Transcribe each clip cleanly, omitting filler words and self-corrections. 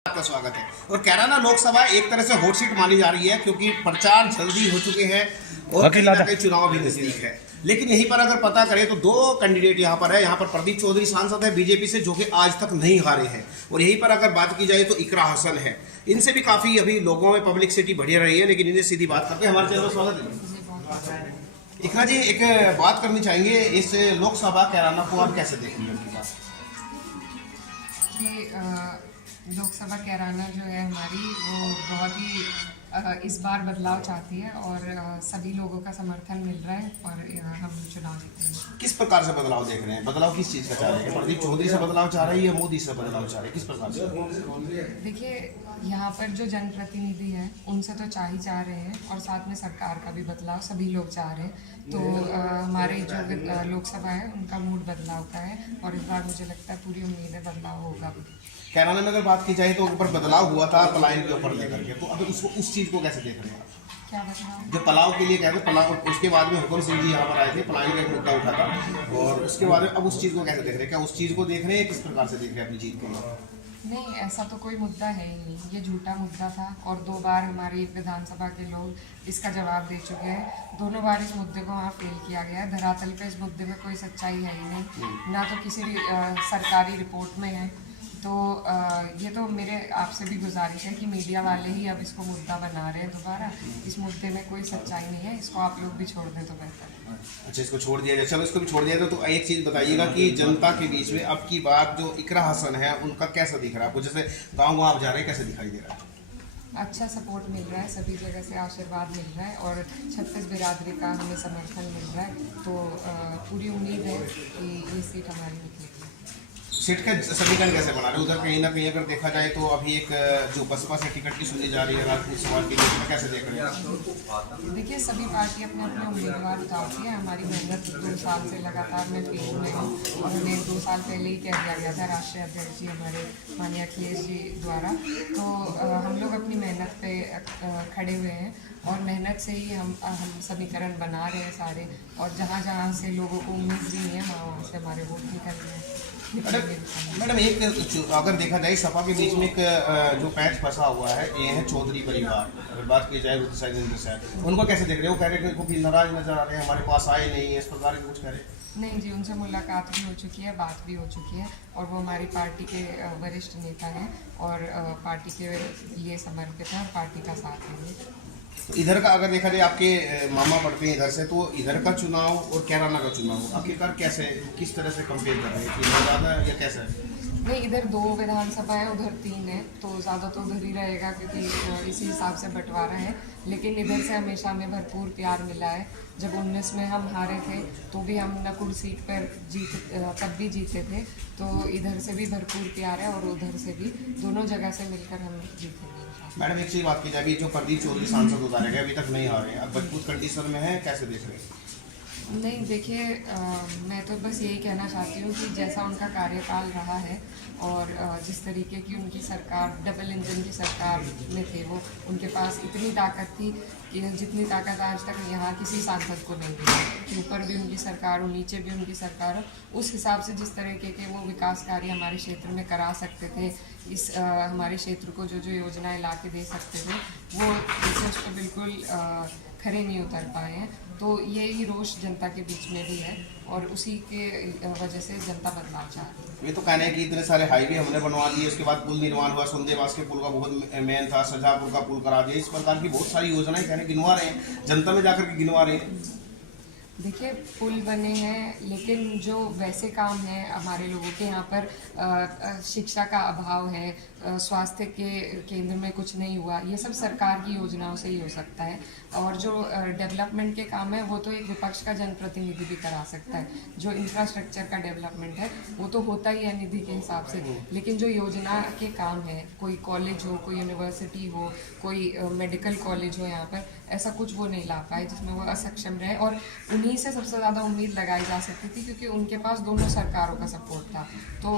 आपका स्वागत है। और कैराना लोकसभा एक तरह से हॉट सीट मानी जा रही है क्योंकि प्रचार जल्दी हो चुके हैं और कहीं ना कहीं चुनाव भी नजदीक है। लेकिन यहीं पर अगर पता करें तो दो कैंडिडेट यहाँ पर है। यहाँ पर प्रदीप चौधरी सांसद है बीजेपी से, जो कि आज तक नहीं हारे हैं। और यहीं पर अगर बात की जाए तो इकरा हसन है। इनसे भी काफी अभी लोगों में पब्लिसिटी बढ़ी रही है, लेकिन इन्हें सीधी बात करते हैं। हमारे चैनल में स्वागत है। इकरा जी, एक बात करनी चाहेंगे, इस लोकसभा कैराना को आप कैसे देखेंगे? उनकी बात लोकसभा कैराना जो है हमारी, वो बहुत ही इस बार बदलाव चाहती है और सभी लोगों का समर्थन मिल रहा है और हम चुनाव जीते हैं। किस प्रकार से बदलाव देख रहे हैं? बदलाव किस चीज़ का चाह रहे हैं? प्रदीप चौधरी से बदलाव चाह रही है या मोदी से बदलाव चाह रहे हैं? किस प्रकार से? देखिए, यहाँ पर जो जनप्रतिनिधि हैं उनसे तो चाह ही चाह रहे हैं और साथ में सरकार का भी बदलाव सभी लोग चाह रहे हैं। तो हमारे जो लोकसभा है उनका मूड बदलाव का है और इस बार मुझे लगता है पूरी उम्मीद है बदलाव होगा। कैराना में अगर बात की जाए तो ऊपर बदलाव हुआ था पलायन के ऊपर लेकर के, तो अब उसको उस चीज़ को कैसे देख रहे हैं? क्या बदलाव? जो पलाव के लिए कहते हैं, पलाव उसके बाद में हुकुम सिंह जी यहाँ पर आए थे, पलायन का एक मुद्दा उठा था और उसके बाद में अब उस चीज़ को कैसे देख रहे हैं? क्या उस चीज़ को देख रहे हैं, किस प्रकार से देख रहे हैं अपनी जीत के लिए? नहीं, ऐसा तो कोई मुद्दा है ही नहीं। ये झूठा मुद्दा था और 2 बार हमारी विधानसभा के लोग इसका जवाब दे चुके हैं। दोनों बार इस मुद्दे को वहाँ फेल किया गया है। धरातल पे इस मुद्दे में कोई सच्चाई है ही नहीं, ना तो किसी सरकारी रिपोर्ट में है। तो ये तो मेरे आपसे भी गुजारिश है कि मीडिया वाले ही अब इसको मुद्दा बना रहे हैं दोबारा। इस मुद्दे में कोई सच्चाई नहीं है, इसको आप लोग भी छोड़ दें तो बेहतर है। अच्छा, इसको छोड़ दिया जाए। चलो, इसको भी छोड़ दिया जाए। तो एक चीज़ बताइएगा कि जनता के बीच में अब की बात जो इकरा हसन है उनका कैसा दिख रहा है आपको? जैसे गाँव आप जा रहे हैं, कैसे दिखाई दे रहा है? अच्छा सपोर्ट मिल रहा है, सभी जगह से आशीर्वाद मिल रहा है और 36 बिरादरी का हमें समर्थन मिल रहा है। तो पूरी उम्मीद है कि ये सीट हमारी निकलेगी। सीट का समीकरण कैसे बना रहे हैं? उधर कहीं ना कहीं अगर देखा जाए तो अभी एक जो बसपा से टिकट की सुनी जा रही है राजपूत समाज के लिए, कैसे देख रहे हैं? देखिए, सभी पार्टी अपने अपने उम्मीदवार उतारती है। हमारी मेहनत 2 साल से लगातार मैं फील्ड में हूँ और हमें 2 साल पहले ही कह दिया गया था राष्ट्रीय अध्यक्ष जी हमारे माननीय अखिलेश जी द्वारा। तो हम लोग अपनी मेहनत पे खड़े हुए हैं और मेहनत से ही हम समीकरण बना रहे हैं सारे। और जहाँ जहाँ से लोगों को उम्मीद भी नहीं है वहाँ से हमारे वोट निकल रहे हैं। मैडम, एक अगर देखा जाए सपा के बीच में एक जो पैच फंसा हुआ है, ये है चौधरी परिवार। अगर बात की जाए उनको कैसे देख रहे हो? कह रहे हैं कि नाराज नजर आ रहे हैं, हमारे पास आए नहीं, इस प्रकार के कुछ कह रहे हैं? नहीं जी, उनसे मुलाकात भी हो चुकी है, बात भी हो चुकी है और वो हमारी पार्टी के वरिष्ठ नेता हैं और पार्टी के लिए समर्पित हैं और पार्टी का साथ देंगे। तो इधर का अगर देखा जाए, आपके मामा पड़ते हैं इधर से, तो इधर का चुनाव और कैराना का चुनाव आखिरकार कैसे, किस तरह से कंपेयर कर रहे हैं कि ज़्यादा या कैसा है? नहीं, इधर 2 विधानसभा है, उधर 3 है, तो ज़्यादा तो उधर ही रहेगा क्योंकि इसी हिसाब से बंटवारा है। लेकिन इधर से हमेशा हमें भरपूर प्यार मिला है। जब 19 में हम हारे थे तो भी हम नकुल सीट पर तब भी जीते थे। तो इधर से भी भरपूर प्यार है और उधर से भी, दोनों जगह से मिलकर हम जीतेंगे। मैडम, एक चीज़ बात की जाए, अभी जो प्रदीप चौधरी सांसद उतारे गए अभी तक नहीं हारे हैं, अब मजबूत कंडीशन में है, कैसे देख रहे हैं? नहीं, देखिए, मैं तो बस यही कहना चाहती हूँ कि जैसा उनका कार्यकाल रहा है और जिस तरीके की उनकी सरकार, डबल इंजन की सरकार में थे वो, उनके पास इतनी ताकत थी कि जितनी ताकत आज तक यहाँ किसी सांसद को नहीं मिली। कि ऊपर भी उनकी सरकार हो, नीचे भी उनकी सरकार हो, उस हिसाब से जिस तरीके के वो विकास कार्य हमारे क्षेत्र में करा सकते थे, इस हमारे क्षेत्र को जो जो योजनाएँ ला के दे सकते थे, वो उस पर बिल्कुल खरे नहीं उतर पाए हैं। तो यही रोष जनता के बीच में भी है और उसी के वजह से जनता बदलाव चाह रही है। ये तो कहना है कि इतने सारे हाईवे हमने बनवा दिए, उसके बाद पुल निर्माण हुआ, सुंदेवास के पुल का बहुत मेन था, शाहजहाँपुर का पुल करा दिया, इस प्रकार की बहुत सारी योजनाएं कहने गिनवा रहे हैं, जनता में जाकर के गिनवा रहे हैं। देखिए, पुल बने हैं लेकिन जो वैसे काम हैं हमारे लोगों के यहाँ पर, शिक्षा का अभाव है, स्वास्थ्य के केंद्र में कुछ नहीं हुआ, ये सब सरकार की योजनाओं से ही हो सकता है। और जो डेवलपमेंट के काम है वो तो एक विपक्ष का जनप्रतिनिधि भी करा सकता है। जो इंफ्रास्ट्रक्चर का डेवलपमेंट है वो तो होता ही है निधि के हिसाब से, लेकिन जो योजना के काम है, कोई कॉलेज हो, कोई यूनिवर्सिटी हो, कोई मेडिकल कॉलेज हो, यहाँ पर ऐसा कुछ वो नहीं ला पाए जिसमें वो असक्षम रहे। और उन्हीं से सबसे ज़्यादा उम्मीद लगाई जा सकती थी क्योंकि उनके पास दोनों सरकारों का सपोर्ट था। तो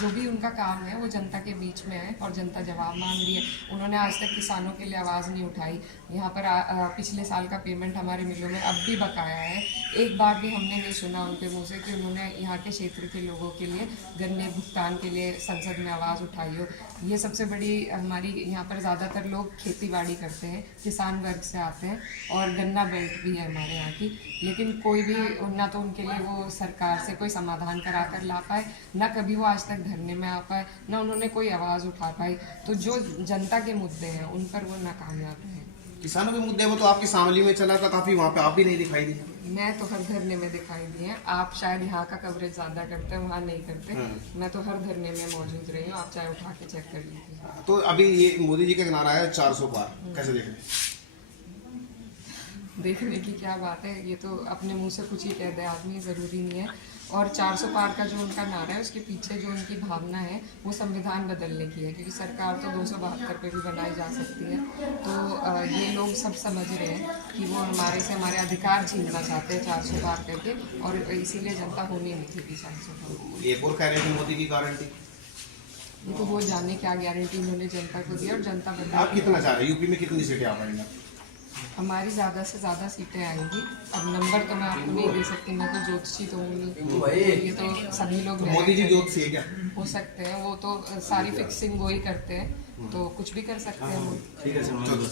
जो भी उनका काम है वो जनता के बीच में में है और जनता जवाब मांग रही है। उन्होंने आज तक किसानों के लिए आवाज़ नहीं उठाई। यहाँ पर पिछले साल का पेमेंट हमारे मिलों में अब भी बकाया है। एक बार भी हमने नहीं सुना उनके मुँह से कि उन्होंने यहाँ के क्षेत्र के लोगों के लिए गन्ने भुगतान के लिए संसद में आवाज़ उठाई हो। ये सबसे बड़ी हमारी यहाँ पर ज़्यादातर लोग खेती बाड़ी करते हैं, किसान वर्ग से आते हैं और गन्ना बेल्ट भी है हमारे यहाँ की, लेकिन कोई भी ना तो उनके लिए वो सरकार से कोई समाधान करा कर ला पाए, ना कभी वो आज तक धरने में आ पाए, ना उन्होंने कोई आवाज़ उठा पाई। तो जो जनता के मुद्दे हैं उन पर वो नाकामयाब हैं। किसानों के मुद्दे में तो आपकी शामली में चला था काफी, वहाँ पे आप भी नहीं दिखाई दी। मैं तो हर धरने में दिखाई दी है। आप शायद यहाँ का कवरेज ज़्यादा करते हैं, वहाँ नहीं करते। मैं तो हर धरने में मौजूद रही हूँ, आप चाहे उठा के चेक कर लीजिए। तो अभी ये मोदी जी का नारा है 400 पार, कैसे देखें? देखने की क्या बात है, ये तो अपने मुंह से कुछ ही कह दे आदमी, ज़रूरी नहीं है। और 400 पार का जो उनका नारा है उसके पीछे जो उनकी भावना है वो संविधान बदलने की है, क्योंकि सरकार तो 272 पे भी बनाई जा सकती है। तो ये लोग सब समझ रहे हैं कि वो हमारे से हमारे अधिकार छीनना चाहते हैं 400 पार करके, और इसीलिए जनता होने नहीं थी 400 पार। एक और कह रहे थे मोदी की गारंटी, ये तो वो जाने क्या गारंटी उन्होंने जनता को दी और जनता बदल। आप कितना चाह रहे हैं? यूपी में कितनी सीटें आ पाएंगी? हमारी ज़्यादा से ज़्यादा सीटें आएंगी। अब नंबर तो मैं आपको नहीं दे सकती, मैं तो ज्योतिषी तो हूँ नहीं, ये तो सभी लोग तो मोदी जी ज्योतिषी है क्या? हो सकते हैं, वो तो सारी फिक्सिंग वो ही करते हैं, तो कुछ भी कर सकते हैं वो। ठीक है सर।